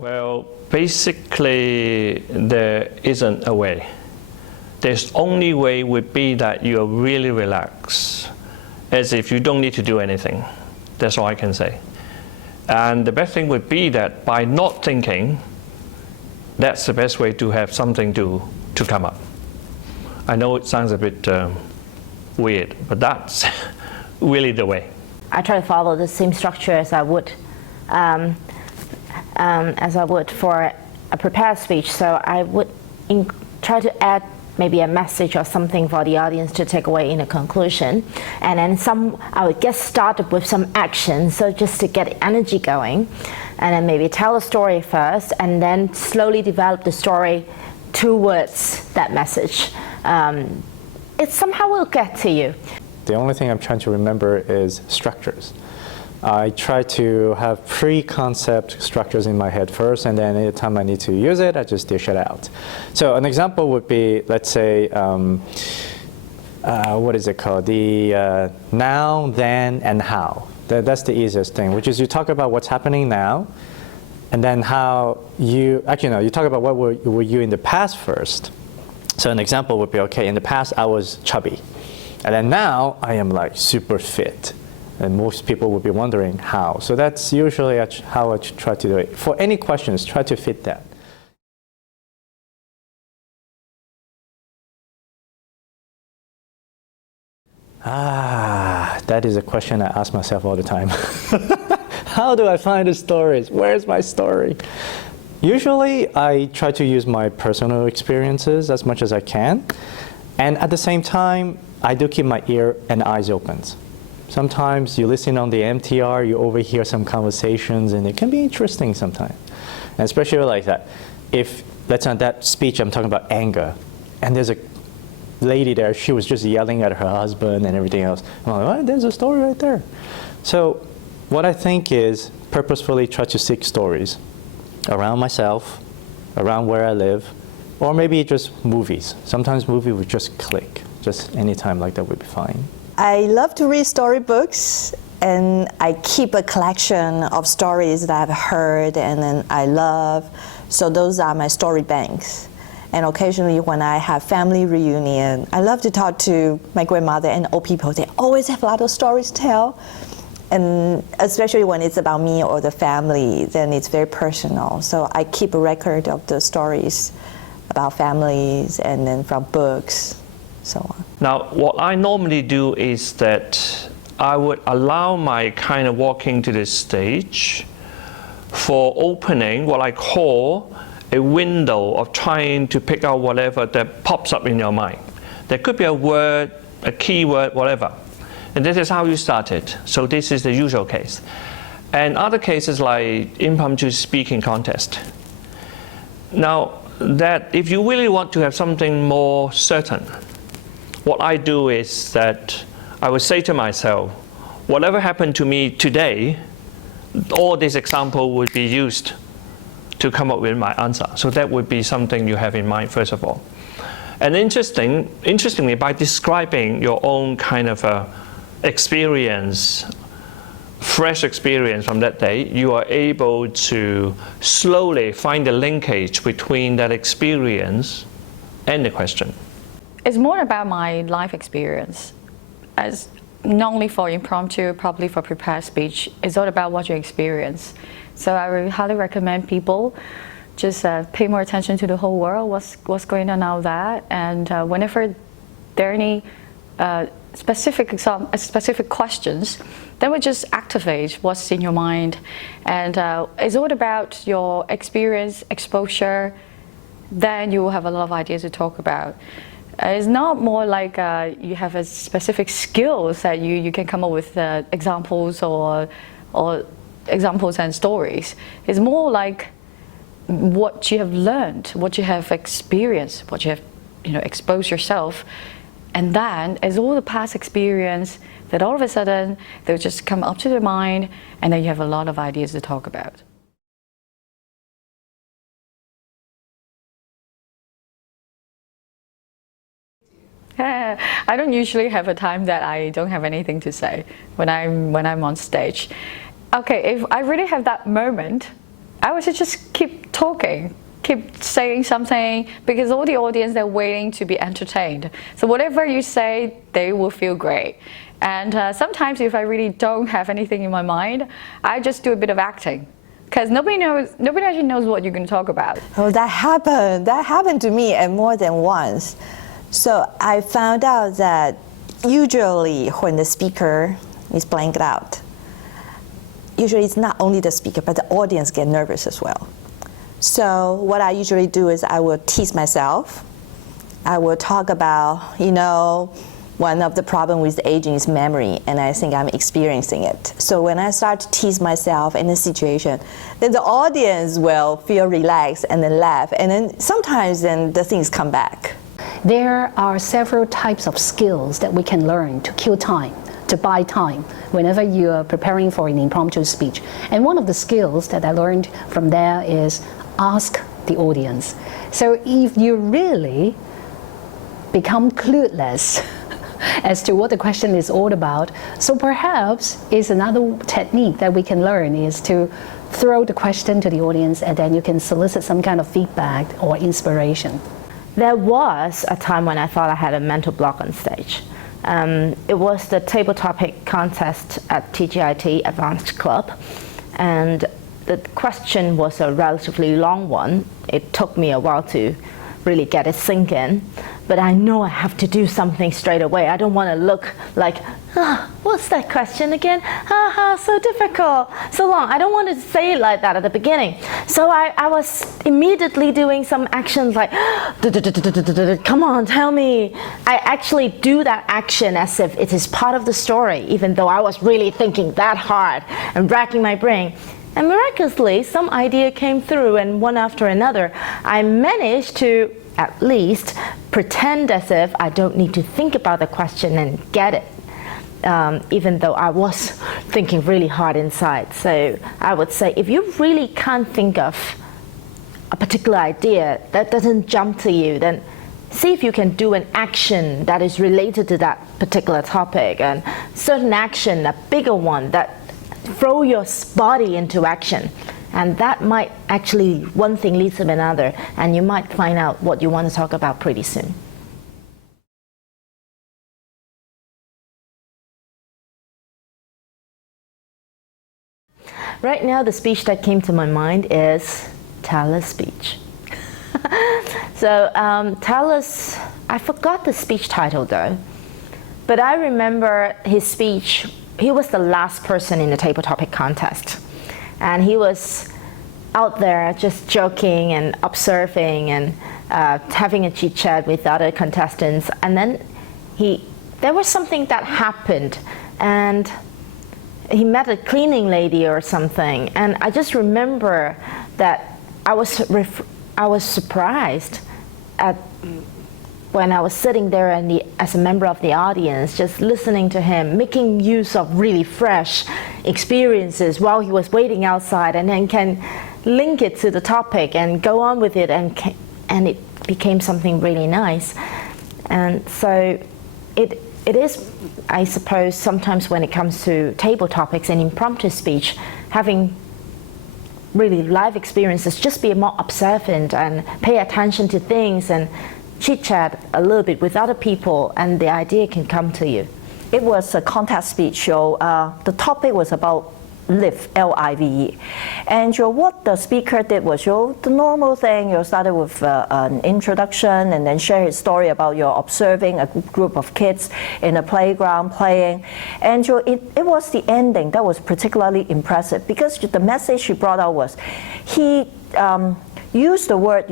Well, basically, there isn't a way. There's only way would be that you're really relaxed, as if you don't need to do anything. That's all I can say. And the best thing would be that by not thinking, that's the best way to have something to come up. I know it sounds a bit weird, but that's really the way. I try to follow the same structure as I would for a prepared speech. So I would try to add maybe a message or something for the audience to take away in a conclusion. And then I would get started with some action, so just to get the energy going. And then maybe tell a story first, and then slowly develop the story towards that message. It somehow will get to you. The only thing I'm trying to remember is structures. I try to have pre-concept structures in my head first, and then anytime I need to use it, I just dish it out. So an example would be, let's say, what is it called? The now, then, and how. That's the easiest thing, which is you talk about what's happening now, and then how you, actually no, you talk about what were you in the past first. So an example would be, okay, in the past I was chubby, and then now I am like super fit. And most people would be wondering how. So that's usually how I try to do it. For any questions, try to fit that. That is a question I ask myself all the time. How do I find the stories? Where's my story? Usually, I try to use my personal experiences as much as I can. And at the same time, I do keep my ear and eyes open. Sometimes you listen on the MTR, you overhear some conversations, and it can be interesting sometimes. And especially like that. If, let's say on that speech, I'm talking about anger, and there's a lady there, she was just yelling at her husband and everything else. I'm like, oh, there's a story right there. So what I think is purposefully try to seek stories around myself, around where I live, or maybe just movies. Sometimes movies would just click. Just any time like that would be fine. I love to read storybooks, and I keep a collection of stories that I've heard and then I love. So those are my story banks. And occasionally when I have family reunion, I love to talk to my grandmother and old people. They always have a lot of stories to tell. And especially when it's about me or the family, then it's very personal. So I keep a record of the stories about families and then from books. So on. Now, what I normally do is that I would allow my kind of walking to the stage for opening what I call a window of trying to pick out whatever that pops up in your mind. There could be a word, a keyword, whatever. And this is how you start it. So this is the usual case. And other cases like impromptu speaking contest. Now, that if you really want to have something more certain, what I do is that I would say to myself, whatever happened to me today, all this example would be used to come up with my answer. So that would be something you have in mind, first of all. And interestingly, by describing your own kind of experience, fresh experience from that day, you are able to slowly find the linkage between that experience and the question. It's more about my life experience. As not only for impromptu, probably for prepared speech, it's all about what you experience. So I would highly recommend people just pay more attention to the whole world, what's going on out there, and whenever there are any specific questions, then we just activate what's in your mind. And it's all about your experience, exposure, then you will have a lot of ideas to talk about. It's not more like you have a specific skills that you can come up with examples or examples and stories. It's more like what you have learned, what you have experienced, what you have exposed yourself, and then it's all the past experience that all of a sudden they'll just come up to their mind, and then you have a lot of ideas to talk about. I don't usually have a time that I don't have anything to say when I'm on stage. Okay, if I really have that moment, I would say just keep talking, keep saying something, because all the audience, they're waiting to be entertained. So whatever you say, they will feel great. And sometimes if I really don't have anything in my mind, I just do a bit of acting. Because nobody actually knows what you're going to talk about. Oh, that happened. That happened to me and more than once. So I found out that usually when the speaker is blanked out, usually it's not only the speaker, but the audience get nervous as well. So what I usually do is I will tease myself. I will talk about, one of the problems with aging is memory, and I think I'm experiencing it. So when I start to tease myself in a situation, then the audience will feel relaxed and then laugh, and then sometimes then the things come back. There are several types of skills that we can learn to kill time, to buy time, whenever you are preparing for an impromptu speech. And one of the skills that I learned from there is ask the audience. So if you really become clueless as to what the question is all about, so perhaps is another technique that we can learn is to throw the question to the audience, and then you can solicit some kind of feedback or inspiration. There was a time when I thought I had a mental block on stage. It was the table topic contest at TGIT Advanced Club, and the question was a relatively long one. It took me a while to really get it sink in, but I know I have to do something straight away. I don't want to look like, what's that question again? So difficult, so long. I don't want to say it like that at the beginning. So I was immediately doing some actions like, come on, tell me. I actually do that action as if it is part of the story, even though I was really thinking that hard and racking my brain. And miraculously, some idea came through, and one after another, I managed to at least pretend as if I don't need to think about the question and get it, even though I was thinking really hard inside. So I would say, if you really can't think of a particular idea that doesn't jump to you, then see if you can do an action that is related to that particular topic, and certain action, a bigger one, that throw your body into action, and that might actually, one thing leads to another, and you might find out what you want to talk about pretty soon. Right now, the speech that came to my mind is Talis' speech. So Talis, I forgot the speech title though, but I remember his speech. He was the last person in the table topic contest, and he was out there just joking and observing and having a chit chat with other contestants. And then there was something that happened, and he met a cleaning lady or something. And I just remember that I was surprised at when I was sitting there as a member of the audience, just listening to him, making use of really fresh experiences while he was waiting outside, and then can link it to the topic and go on with it, and it became something really nice. And so it is, I suppose, sometimes when it comes to table topics and impromptu speech, having really live experiences, just be more observant and pay attention to things and chit-chat a little bit with other people, and the idea can come to you. It was a contest speech, so the topic was about live, L-I-V-E. And what the speaker did was the normal thing. You started with an introduction and then share his story about your observing a group of kids in a playground playing. And it was the ending that was particularly impressive, because the message he brought out was he used the word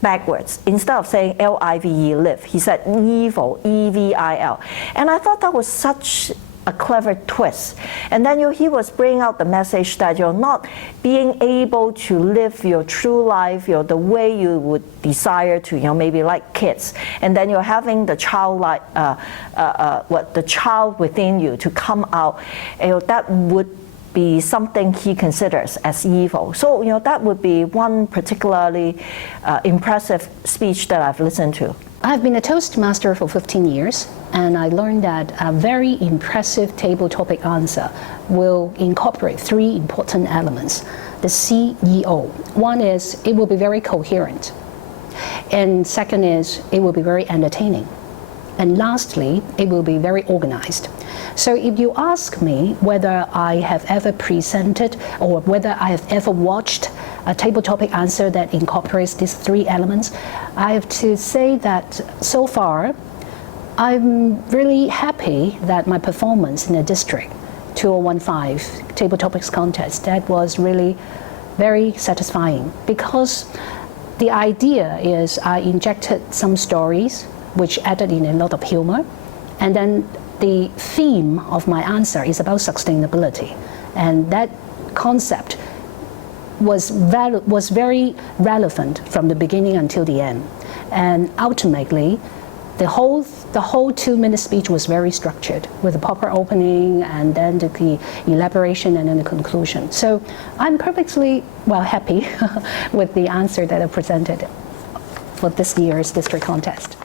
backwards. Instead of saying L-I-V-E, live, he said evil, E-V-I-L. And I thought that was such a clever twist. And then he was bringing out the message that you're not being able to live your true life, the way you would desire to, maybe like kids. And then you're having the childlike, the child within you to come out. That would be something he considers as evil. So that would be one particularly impressive speech that I've listened to. I've been a Toastmaster for 15 years, and I learned that a very impressive table topic answer will incorporate 3 important elements. the CEO. One is it will be very coherent. And second is it will be very entertaining. And lastly, it will be very organized. So if you ask me whether I have ever presented or whether I have ever watched a table topic answer that incorporates these three elements, I have to say that so far, I'm really happy that my performance in the district 2015 table topics contest, that was really very satisfying, because the idea is I injected some stories which added in a lot of humor, and then the theme of my answer is about sustainability, and that concept was very relevant from the beginning until the end, and ultimately the whole 2-minute speech was very structured with a proper opening and then the elaboration and then the conclusion. So I'm perfectly happy with the answer that I presented for this year's district contest.